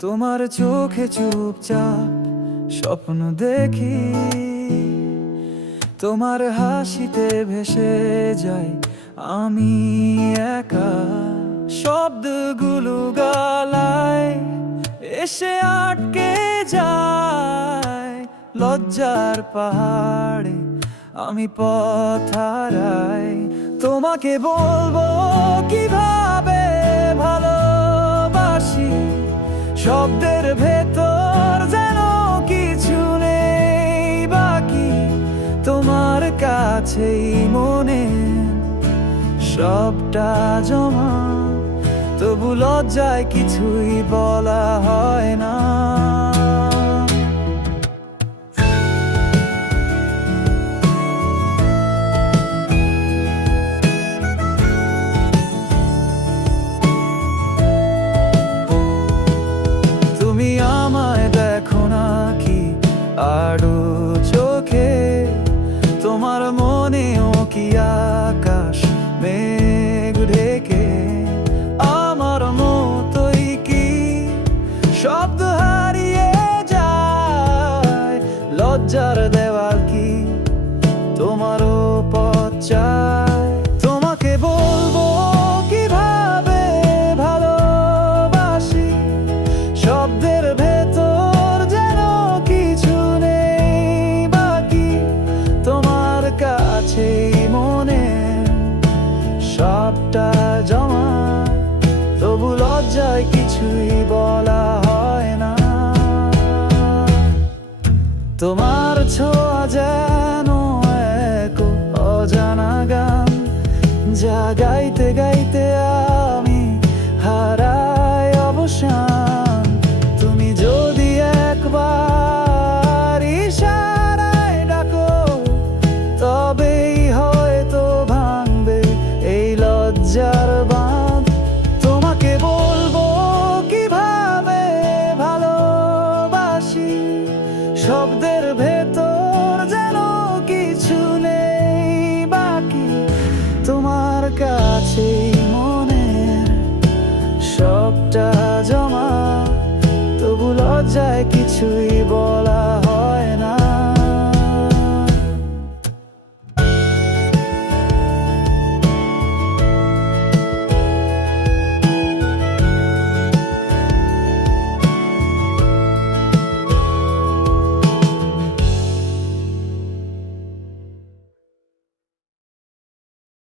তোমার চোখে চুপচাপ স্বপ্ন দেখি। তোমার হাসিতে ভেসে যাই আমি একা। শব্দগুলো গালায় এসে আটকে যায়, লজ্জার পাহাড়ে আমি পথ হারাই। তোমাকে বলব, কীভাবে ভালোবাসি শব্দের ভেতর যেন কিছু নেই বাকি তোমার কাছেই মনে। সবটা জমা, তবু লজ্জায় কিছুই বলা হয় না। তোমারও পথ চায় তোমাকে বলব কীভাবে ভালোবাসি? শব্দের ভেতর যেন কিছু নেই বাকি। তোমার কাছেই মনে সবটা জমা। তবু লজ্জায় কিছুই বলা হয় না। তোমার লজ্জায় কিছুই বলা